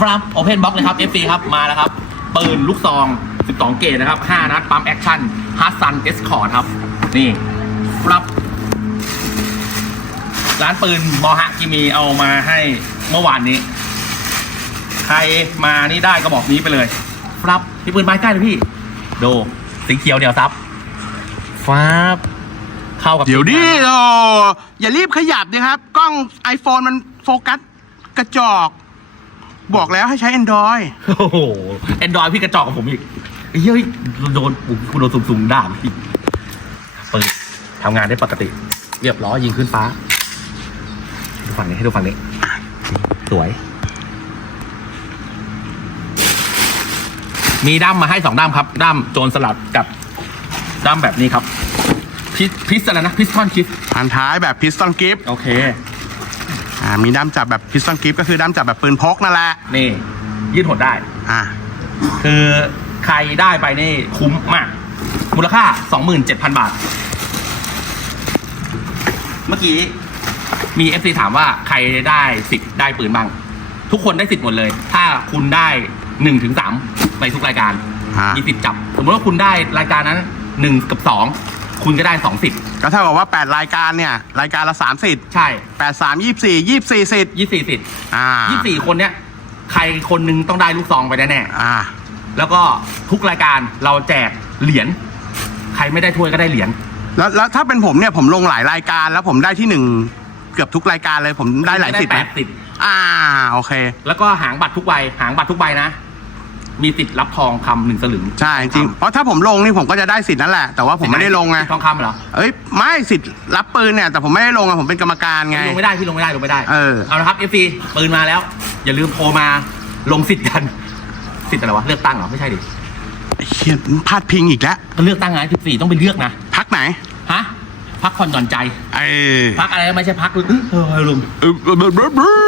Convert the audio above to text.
ครับโอเพนบ็อกเลยครับ FC ครับมาแล้วครับปืนลูกซอง 12 เกตนะครับ 5 นัดปั๊มแอคชั่นฮัสซันเอสคอร์ครับ นี่ครับ ร้านปืนมอฮะกิมีเอามาให้เมื่อวานนี้ ใครมานี่ได้ก็บอกนี้ไปเลย ครับพี่ปืนไม้ใกล้เลยพี่ดูสีเขียวเดี๋ยวซับฟ้าบเข้ากับเดี๋ยวดิโออย่ารีบขยับนะครับ กล้อง iPhone มันโฟกัสกระจอก บอกแล้วให้ใช้ Android โอ้โหแอนดรอยพี่กระจอกกับผมอีกเฮ้ยเฮ้ยโดนกูโดนซุ่มๆด่าพี่เปิดทำงานได้ปกติ เรียบร้อยยิงขึ้นฟ้าดูฝั่งนี้ให้ดูฝั่งนี้ สวย มีด้ามมาให้สองด้ามครับ ด้ามโจรสลัดกับด้ามแบบนี้ครับ พิสพิสอะไรนะ พิสทอนคิส พันท้ายแบบ Piston Grip โอเค อ่ามีด้ามจับแบบ Piston Grip ก็คือด้ามจับแบบปืนพกนั่นแหละนี่ ยืดหดได้ อ่าคือใครได้ไปนี่คุ้มมาก มูลค่า 27,000 บาท เมื่อกี้มี FC ถามว่าใครได้สิทธิ์ได้ปืนบ้าง ทุกคนได้สิทธิ์หมดเลย ถ้าคุณได้1ถึง3ในทุกรายการฮะมีสิทธิ์จับ สมมติว่าคุณได้รายการนั้น1กับ2 คุณก็ได้2สิทธิ์ก็เท่ากับว่า 8 รายการเนี่ย รายการละ3สิทธิ์ใช่8 3 24 24สิทธิ์24สิทธิ์อ่า24คนเนี้ยใครคนหนึงต้องได้ลูกซองไปแน่ๆอ่าแล้วก็ทุกรายการเราแจกเหรียญใครไม่ได้ถ้วยก็ได้เหรียญแล้วแล้วถ้าเป็นผมเนี่ยผมลงหลายรายการแล้วผมได้ที่หนึ่งเกือบทุกรายการเลยผมได้หลายสิทธิ์แปนะดสิทธิ์อ่าโอเค แล้วก็หางบัตรทุกใบหางบัตรทุกใบนะ มีสิทธิ์รับทองคำหนึ่งสลึงใช่จริงเพราะถ้าผมลงนี่ผมก็จะได้สิทธิ์นั่นแหละ แต่ว่าผมไม่ได้ลงไงสิทธิ์ทองคำเหรอเอ้ยไม่สิทธิ์รับปืนเนี่ยแต่ผมไม่ได้ลงอะผมเป็นกรรมการไง ลงไม่ได้พี่ลงไม่ได้ลงไม่ได้เออ เอาละครับเอฟซีปืนมาแล้ว อย่าลืมโทรมาลงสิทธิ์กันสิทธิ์อะไรวะเลือกตั้งเหรอไม่ใช่ดิเฮียพลาดพิงอีกแล้วก็เลือกตั้งไงสิบสี่ต้องไปเลือกนะพักไหนฮะพักผ่อนหย่อนใจเออพักอะไรไม่ใช่พักเออลุง เออเออเออเออ